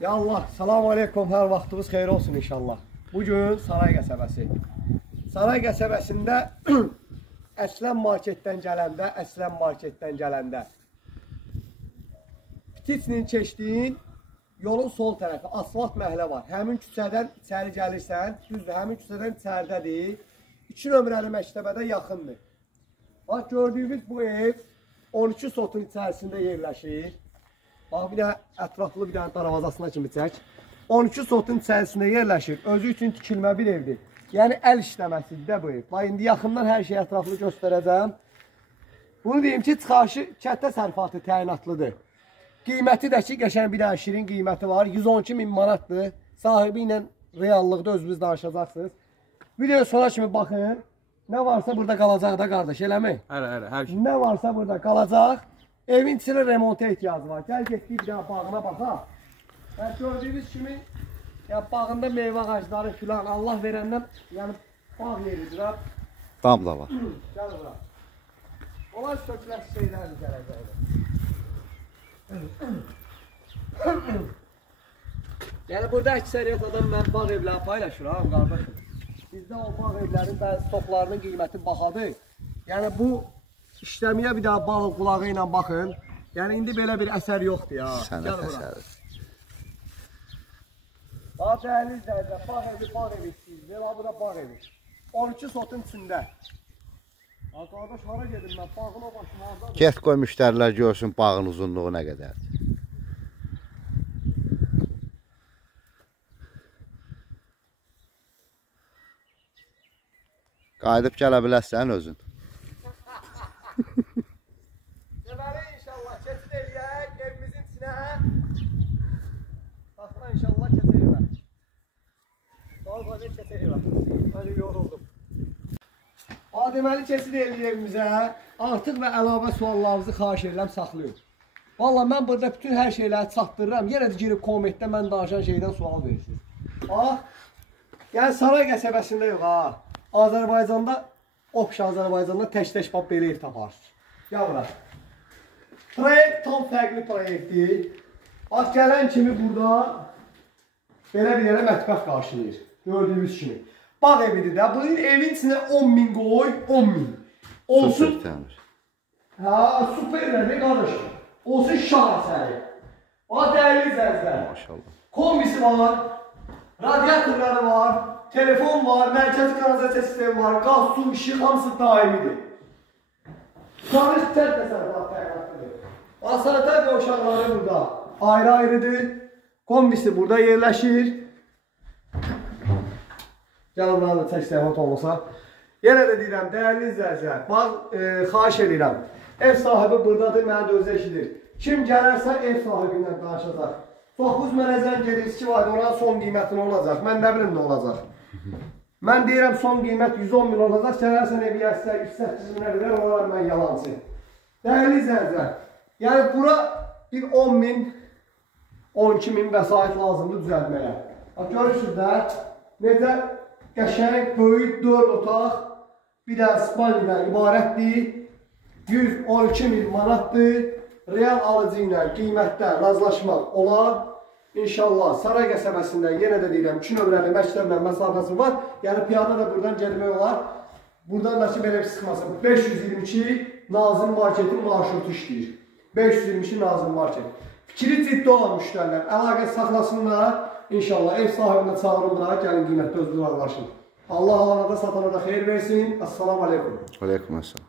Ya Allah, salamu aleykum, hər vaxtınız xeyir olsun inşallah. Bugün Saray qəsəbəsi. Saray qəsəbəsində Əslən marketdən gələndə, Pitiçinin keçdiyin yolun sol tərəfi asfalt məhəllə var. Həmin küçədən içəri gəlirsən, düzdür, həmin küçədən içəridədir. 2 nömrəli məktəbədə yaxındır. Bax, gördüyümüz bu ev 12 sotun içərisində yerləşir. Bax, bir də ətraflı bir dənə daravazasına kimi çək. 12 sotun içərisində yerləşir. Özü üçün tikilmə bir evdir. Yəni, əl işləməsidir də bu ev. Bax, indi yaxından hər şeyi ətraflı göstərəcəm. Bunu deyim ki, çıxarşı kənddə sərfatı təyinatlıdır. Qiyməti də ki, qəşən bir dənə şirin qiyməti var. 112.000 manatdır. Sahibi ilə reallıqda özünüz danışacaqsınız. Videoya sonra kimi baxın. Nə varsa burada qalacaq da qardaş, eləmi? Hər şey. Nə varsa burada qalacaq. Evin içində remonta ehtiyacı var. Gəl getdik bir dənə bağına baxaq. Və gördüyünüz kimi bağında meyvə ağacları filan Allah verəndən yəni bağ yeridir. Dam da var. Gəl bura. Onlar söküləsi şeylərdir gələcəkdir. Yəni burada əksəriyyət adam mən bağ evləri paylaşıram qardaşım. Bizdə o bağ evlərin bəzi stoklarının qiyməti bahadır. Yəni bu işləməyə bir daha balıq qulağı ilə baxın. Yəni indi belə bir əsər yoxdur ya. Sənət əsəri. Bax dəyərli izləyicilər, bağ evi istəyir. Belə bu da bağ evi. 12 sotun içində. Qardaş hara gedim mən? Bağın o başına oradadır. Get qoy müştərilər görsün bağın uzunluğu nə qədərdir. Qayıdıb gələ bilərsən özün. Deməli inşallah keçid eləyək evimizin içinə. Baxma inşallah keçid eləyək. Qalb keçid eləyək. Hadi yoruldum. Deməli keçid eləyək evimizə. Artıq və əlavə suallarınızı xahiş edirəm saxlayın. Valla mən burada bütün hər şeyləri çatdırıram. Yenə də girib kommentdə mən danışan şeydən sual verirsiniz. Bax. Yəni Saray qəsəbəsində yox ha. Azərbaycanda, Azərbaycanda tək-tək bax belə ev taparsınız. Gəl bura. Proyekt tam fərqli proyektdir. Bax, gələn kimi burada belə bir yerə mətbəx qarşılayır. Gördüyünüz kimi. Bağ evidir də. Bunun evin içində 10.000 qoy, 10.000. Olsun. Super təmir. Hə, super nədir qardaşım? Olsun şah əsəri. Bax, dəyərli izləyicilər. Maşallah. Kombisi var, radiatorları var. Telefon var, mərkəzi kanalizasiya sistemi var, qaz, su, işıq, hamısı daimidir. Sanış tək təsərrüfat təyinatlıdır. Sanitər qovşaqları burada ayrı-ayrıdır. Kombisi burada yerləşir. Gəlin buranın da tək təsərrüfat olmasa. Yenə də deyirəm, dəyərli izləyicilər, xahiş edirəm. Ev sahibi buradadır, mənə də özü eşidir. Kim gələrsə ev sahibi ilə danışacaq. 9 mənə zəng edirsiniz ki, oranın son qiyməti nə olacaq? Mən nə bilim nə olacaq? Mən deyirəm son qiymət 110.000 olacaq, gələrsən evi yəsə 108.000-ə verər, onlar mən yalancı. Dəyərli izləyicilər, yəni bura bir 10.000, 12.000 vəsait lazımdır düzəltməyə. Görürsünüz də, necə qəşəng, böyük 4 otaq, bir də spalni ilə ibarətdir, 112.000 manatdır, real alıcı ilə qiymətdə razılaşmaq olar. İnşallah Saray qəsəbəsində yenə də deyirəm 2 nömrəli məktəblə məsafəsi var. Yəni piyada da buradan gəlmək olar. Buradan da ki belə bir sıxmasın. 522 Nazım Marketin marşrutu işləyir. 522 Nazım Market. Fikri ciddi olan müştərilər əlaqə saxlasınlar. İnşallah ev sahibinə çağırın bura, gəlin qiymətdə özünü razılaşın. Allah alana da satana da xeyir versin. Assalamu aleykum. Aleykum əssalam.